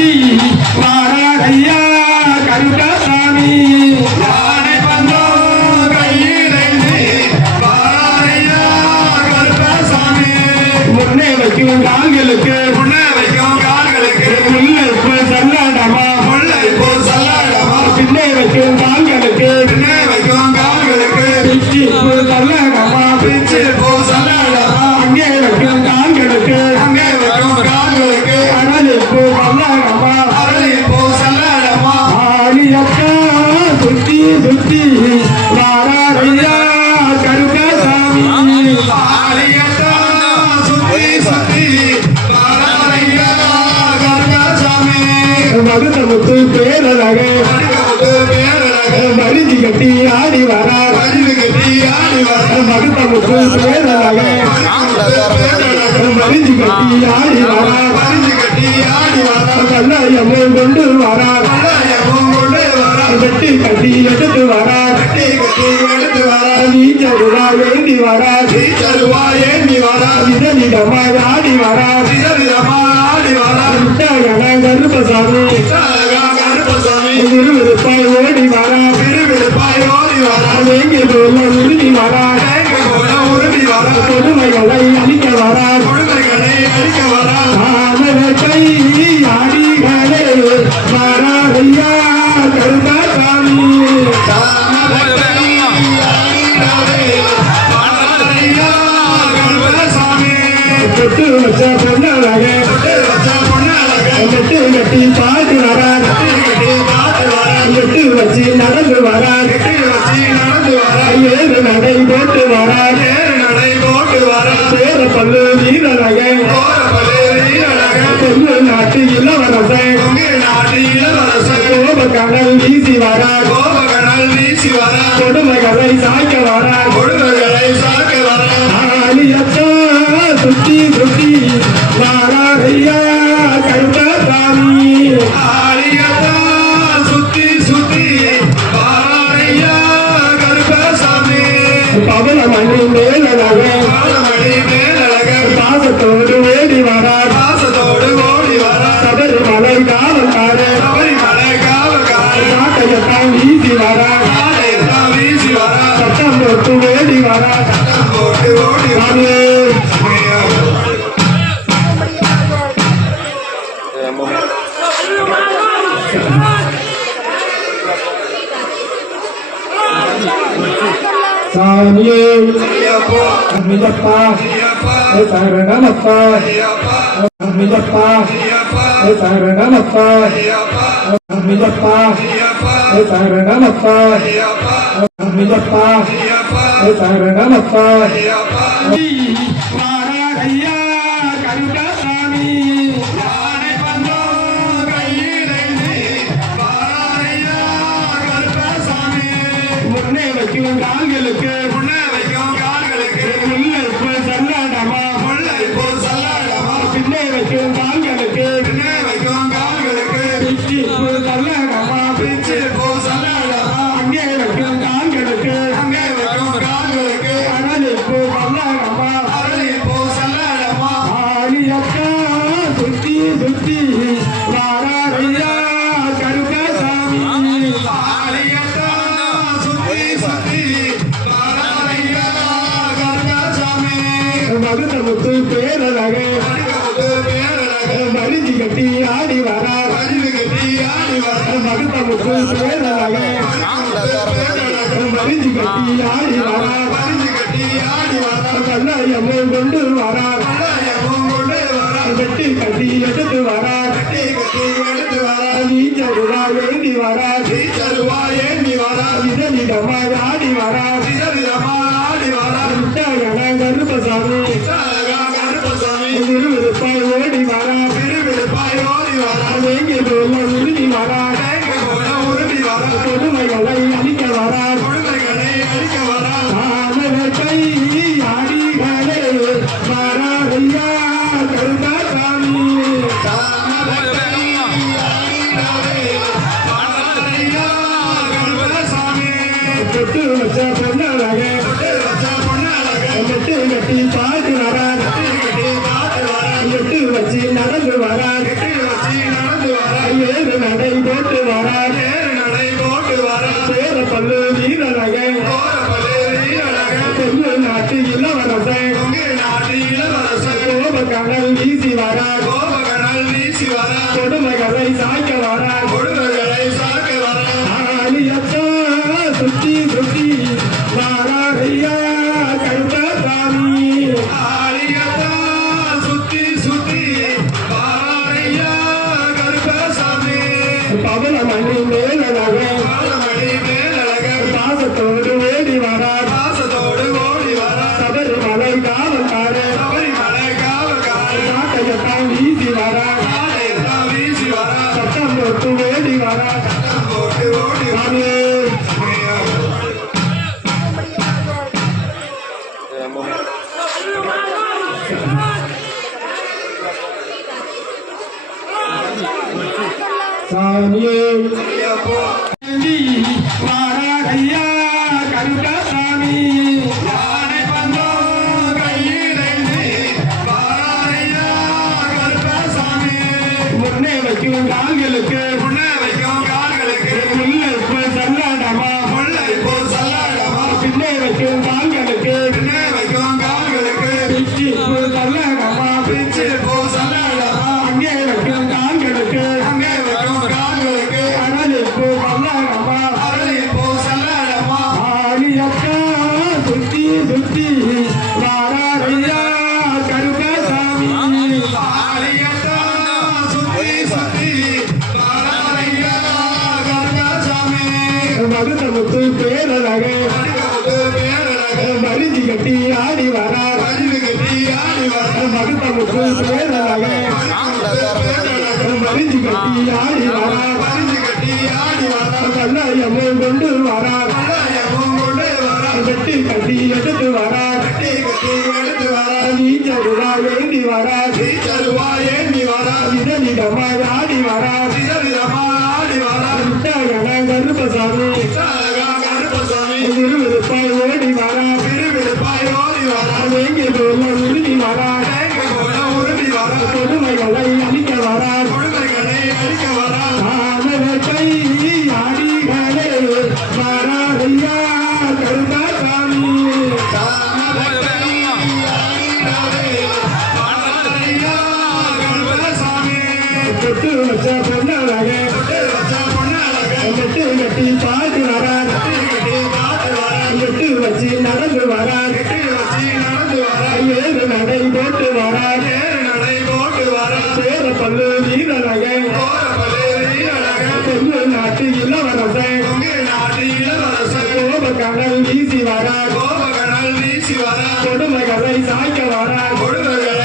சுத்தி மருதமுத்து பேரழக. மருந்து கட்டி ஆடி வர மருந்து கட்டி ஆடி வர மருதமுத்து பேரழக. மருந்து கட்டி ஆடி வர மருந்து கட்டி ஆடி வர கல்லாயமோ கொண்டு வர பல்லாயமும் கொண்டு வர கட்டி கட்டி எடுத்து வர கட்டி கட்டி எடுத்து வர நீச்சருடா வேண்டி வரார் நீ தருவா ஏந்தி வர விதவிதமாய் ஆடி வரார் விதவிதமா ஆடி வர முட்டாயன கருப்பசாமி கருப்பசாமி. விறுவிறுப்பாய் ஓடி வரார் விறுவிறுப்பாய் ஓடி வர வேங்கி போல உருவி வரார் தேங்க போல உருவி வர கொடுமைகளை அழிக்க கொடுமைகளை வர கருப்பசாமி தாமரை கருப்பசாமி. தொட்டு வச்ச பொண்ணழகே தொட்டு கட்டி பாட்டு வரார் கட்டி வச்சு நடந்து வரார் ஏறு நடை போட்டு வரார் சேர பல்லு பொண்ணு நாட்டு இளவரசன் கோப கடல் வீசி வரார். கோபகடல் வீசி வர. கொடுமைகளை சாய்க்க வரார் கொடுமைகளை சாக்க வர. ஆலியத்தா சுத்தி சுத்தி வாராதையா கருப்பசாமி. ஆலியத்தா சுத்தி சுத்தி வாராரையா கருப்பசாமி. பவளமணி மேலழகே பாலமணி மேலழகு பாசத்தோடு வேடி வரார். பாசத்தோடு ஓடி வர சபரிமலை காவல்காரர். வீசி வர சட்டம் போட்டு வேடி வரார் சட்டம் போட்டு ஓடி வர சாமி சாமியே ஐயப்போ அமிதப்பா ஐயப்பா சரணமப்பா ஐயப்பா அமிதப்பா ஐயப்பா சரணமப்பா ஐயப்பா அமிதப்பா ஐயப்பா சரணமப்பா ஐயப்பா அமிதப்பா முன்னே வைக்கும் கால்களுக்கு முன்னே வைக்கும் கால்களுக்கு முல்லைப்பு சல்லாடமா முல்லை சல்லாடமா. பின்னே வைக்கும் கால்களுக்கு பின்னே வைக்கும் கால்களுக்கு சல்லாடமா சல்லாடமா. அங்கே வைக்கும் பேரழகே. வடிவமுத்து பேரழகு. மருதி கட்டி ஆடி வர மருதமுத்து பேரழகே. மருதி கட்டி ஆடி வர பல்லாயமும் கொண்டு வர வெட்டி கட்டி எடுத்து கொடுமைகளை அழிக்க வரார் கொடுமைகளை அழிக்க வர தாமரை ஆடிகளே வராதையா? கருப்பசாமி தொட்டு வச்ச வெட்டு கட்டி பாட்டு வரார் வெட்டு வச்சு நடந்து வரார் வரா கோபகனால் வீசி வரா கொடுமைகளை சாய்க்க வரா கொடுமைகளை சாய்க்க வரா அழியத்தா சுற்றி சுற்றி வாரா ஐயா கண்ட சாமி அழியத்தா சுத்தி சுத்தி வாரா ஐயா கண்ட சாமி பவன மணி மேல நகை Amin. பேரழக மறிஞ்சு கட்டி ஆடி வரா கட்டி ஆடி வர மகிழ்ந்த முத்து பேரழக கட்டி ஆடி வரா மறிஞ்சு கட்டி ஆடி வர கண்ணாயமும் கொண்டு வரா கட்டி கட்டி எடுத்து வரா கட்டி கட்டி எடுத்து வரா நீச்சல் வேண்டி வரா வாரா கொடுமகளை சாய்க்க வாரா கொடுமகளை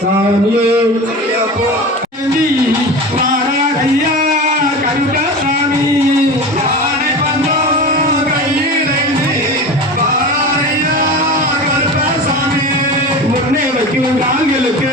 சாமியே மாறாதையா கருடா சாமி உன்னை வைக்கும் கால்களுக்கு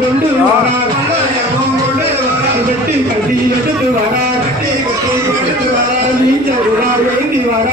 கொண்டு வரார். கட்டி கட்டி எடுத்து வரார். நீங்க வேண்டி வர